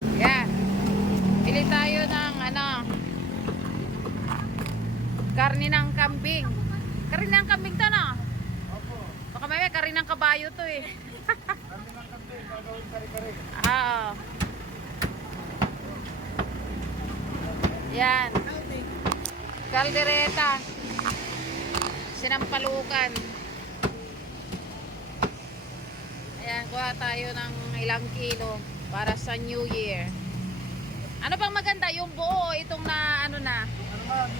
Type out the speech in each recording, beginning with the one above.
Yan. Pili tayo ng karne ng kambing. Karne ng kambing to, no? Opo. Baka may karne ng kabayo to eh. Karne ng kambing, gagawin kare-kare. Oo. Yan. Kaldereta. Sinampalukan. Ayan, kuha tayo ng ilang kilo para sa New Year. Ano pang maganda? Yung buo, itong na ano na? Ano man,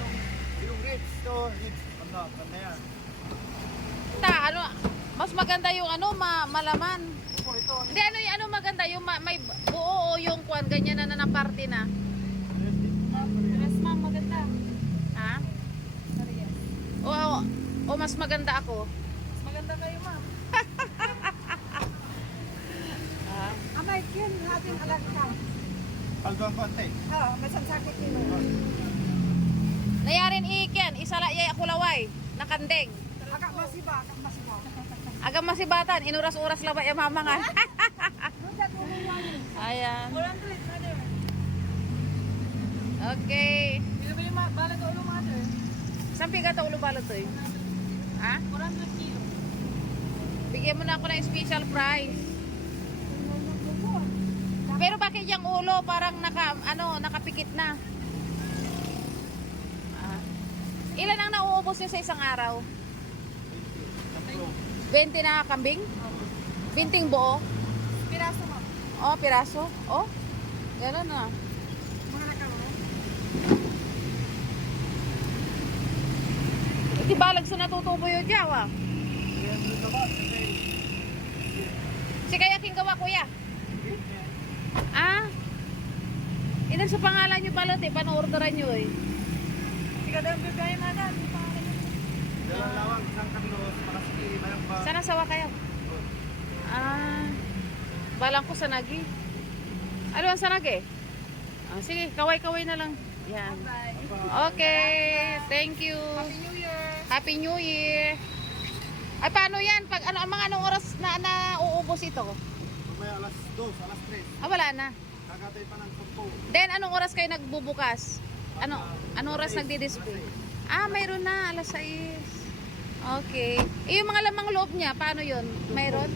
yung ribs to, ribs. Ano yan? Ano, mas maganda yung malaman. Opo, ito. Hindi, ano maganda? Yung may buo o yung kuwan, ganyan na naparte na. Yes, ma'am, maganda. Ha? Sorry, yes. O mas maganda ako. Mas maganda kayo, ma'am. Ah. Amay, yun, natin alam ka. Paldo ang konti. Oo, may sansakit nilo. Nayarin iken, isala yay akulaway, nakandeng. Agak masiba, agak masiba. Agam masibatan, inuras-uras laba yung mamangan. Ludat, umuwan. Ayan. 400, mother. Okay. Bilo yung balat o ulo, mother? Saan piga to ulo balot to eh? Ha? 400 kilo. Bigyan mo na ako ng special price. Pero bakit yung ulo parang nakapikit na? Ah. Ilan ang nauubos niyo sa isang araw? 20 na kambing? 20 buo? Piraso, ma'am. Oh, piraso. Oh. Gano'n na. Mga nakamo. Iti balag sa natutubo yung jawa. Ayan, doon na ba? Kasi, Si kaya king gawa kuya. Ah. Ilan sa pangalan nyo balot eh, pano-orderan nyo eh. Hindi ka daw bibigay, madam. dalang lawang, isang kanlos, makasiki, mayang ba? Sana sawa kayo? Ah. Balang ko sanagi. Ano ang sanagi? Ah, sige, kaway-kaway na lang. Yan. Bye. Okay, thank you. Happy New Year. Happy New Year. Ay, paano yan? Pag mga anong oras na uubos ito? Mamaya alas 2, alas 3. Ah, wala na. Kagatay pa ng 10. Then, anong oras kayo nagbubukas? Anong oras nagdi-display? Ah, mayroon na. Alas 6. Okay. Eh, yung mga lamang loob niya, paano yun? Mayroon?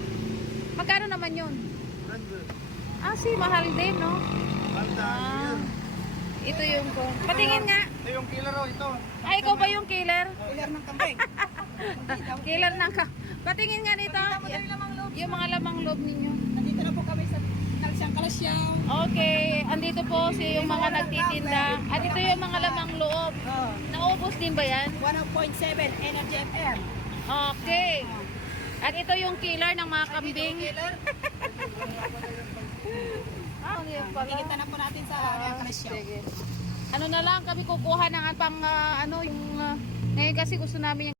Magkano naman yun? 100. Ah, mahal din, no? Banda, Ah, ito yung ko. Patingin nga. ito yung killer oh, ito. Ay, ikaw ba yung killer? Ilar ng kambing. Killer na ka. Patingin nga nito. Yung lamang loob. Yung mga lamang loob ninyo. Nandito na po kami sa Kalasyang. Okay, andito po yung mga nagtitinda. At ito yung mga lamang loob. Oh. Naubos din ba yan? 1.7 Energy FM. Okay. At ito yung killer ng mga kambing. Ah, yun pala. Kikita na po natin sa Kalasyang. Sige. Ano na lang kami kukuha ng pang yung ngayon kasi gusto namin yung